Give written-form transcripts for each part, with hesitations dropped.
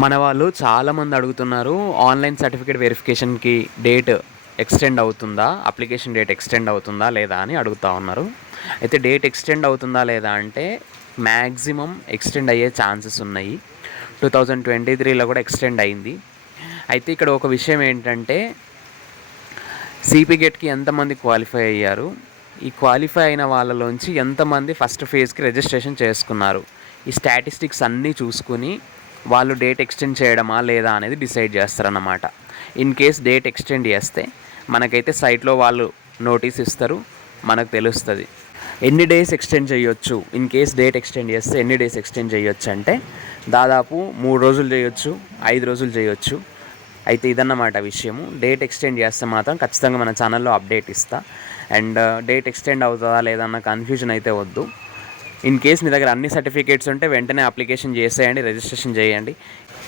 మన వాళ్ళు చాలామంది అడుగుతున్నారు, ఆన్లైన్ సర్టిఫికేట్ వెరిఫికేషన్కి డేట్ ఎక్స్టెండ్ అవుతుందా, అప్లికేషన్ డేట్ ఎక్స్టెండ్ అవుతుందా లేదా అని అడుగుతూ ఉన్నారు. అయితే డేట్ ఎక్స్టెండ్ అవుతుందా లేదా అంటే మ్యాక్సిమం ఎక్స్టెండ్ అయ్యే ఛాన్సెస్ ఉన్నాయి. 2023లో కూడా ఎక్స్టెండ్ అయింది. అయితే ఇక్కడ ఒక విషయం ఏంటంటే, సిపి గేట్కి ఎంతమంది క్వాలిఫై అయ్యారు, ఈ క్వాలిఫై అయిన వాళ్ళలోంచి ఎంతమంది ఫస్ట్ ఫేజ్కి రిజిస్ట్రేషన్ చేసుకున్నారు, ఈ స్టాటిస్టిక్స్ అన్నీ చూసుకుని వాళ్ళు డేట్ ఎక్స్టెండ్ చేయడమా లేదా అనేది డిసైడ్ చేస్తారన్నమాట. ఇన్ కేస్ డేట్ ఎక్స్టెండ్ చేస్తే మనకైతే సైట్లో వాళ్ళు నోటీస్ ఇస్తారు, మనకు తెలుస్తుంది ఎన్ని డేస్ ఎక్స్టెండ్ చేయొచ్చు. ఇన్ కేస్ డేట్ ఎక్స్టెండ్ చేస్తే ఎన్ని డేస్ ఎక్స్టెండ్ చేయొచ్చు అంటే దాదాపు 3 రోజులు చేయొచ్చు, 5 రోజులు చేయొచ్చు. అయితే ఇదన్నమాట విషయము. డేట్ ఎక్స్టెండ్ చేస్తే మాత్రం ఖచ్చితంగా మన ఛానల్లో అప్డేట్ ఇస్తా. అండ్ డేట్ ఎక్స్టెండ్ అవుతుందా లేదా అన్న కన్ఫ్యూజన్ అయితే వద్దు. ఇన్ కేస్ మీ దగ్గర అన్ని సర్టిఫికేట్స్ ఉంటే వెంటనే అప్లికేషన్ చేసేయండి, రిజిస్ట్రేషన్ చేయండి.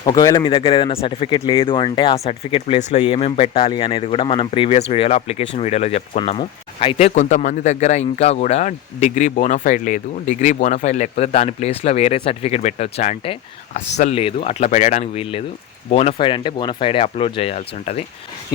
ఒకవేళ మీ దగ్గర ఏదైనా సర్టిఫికేట్ లేదు అంటే ఆ సర్టిఫికేట్ ప్లేస్లో ఏమేమి పెట్టాలి అనేది కూడా మనం ప్రీవియస్ వీడియోలో, అప్లికేషన్ వీడియోలో చెప్పుకున్నాము. అయితే కొంతమంది దగ్గర ఇంకా కూడా డిగ్రీ బోనఫైడ్ లేదు. డిగ్రీ బోనఫైడ్ లేకపోతే దాని ప్లేస్లో వేరే సర్టిఫికేట్ పెట్టవచ్చా అంటే అస్సలు లేదు, అట్లా పెట్టడానికి వీలు లేదు. బోనఫైడ్ అంటే బోనఫైడే అప్లోడ్ చేయాల్సి ఉంటుంది.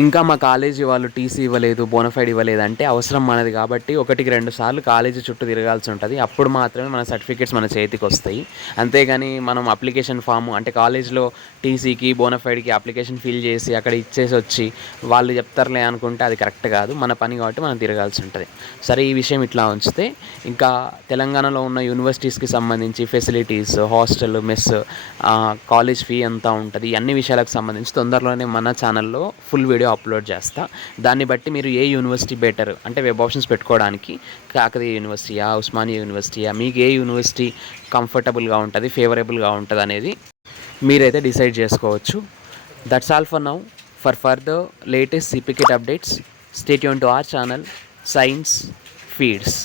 ఇంకా మా కాలేజీ వాళ్ళు టీసీ ఇవ్వలేదు, బోనఫైడ్ ఇవ్వలేదు అంటే అవసరం మనది కాబట్టి 1-2 సార్లు కాలేజీ చుట్టూ తిరగాల్సి ఉంటుంది. అప్పుడు మాత్రమే మన సర్టిఫికేట్స్ మన చేతికి వస్తాయి. అంతేగాని మనం అప్లికేషన్ ఫామ్ అంటే కాలేజ్లో టీసీకి బోనఫైడ్కి అప్లికేషన్ ఫిల్ చేసి అక్కడ ఇచ్చేసి వచ్చి వాళ్ళు చెప్తారులే అనుకుంటే అది కరెక్ట్ కాదు. మన పని కాబట్టి మనం తిరగాల్సి ఉంటుంది. సరే, ఈ విషయం ఇట్లా ఉంచితే ఇంకా తెలంగాణలో ఉన్న యూనివర్సిటీస్కి సంబంధించి facilities, hostel, mess, college fee ఎంత ఉంటుంది, అన్ని విషయాలకు సంబంధించి తొందరలోనే మన ఛానల్లో ఫుల్ వీడియో అప్లోడ్ చేస్తా. దాన్ని బట్టి మీరు ఏ యూనివర్సిటీ బెటర్ అంటే వెబ్ ఆప్షన్స్ పెట్టుకోవడానికి కాకతీయ యూనివర్సిటీయా, ఉస్మానియా యూనివర్సిటీయా, మీకు ఏ యూనివర్సిటీ కంఫర్టబుల్గా ఉంటుంది, ఫేవరబుల్గా ఉంటుంది అనేది మీరైతే డిసైడ్ చేసుకోవచ్చు. That's all for now. For further latest సిపికేట్ updates, stay tuned to our channel Science feeds.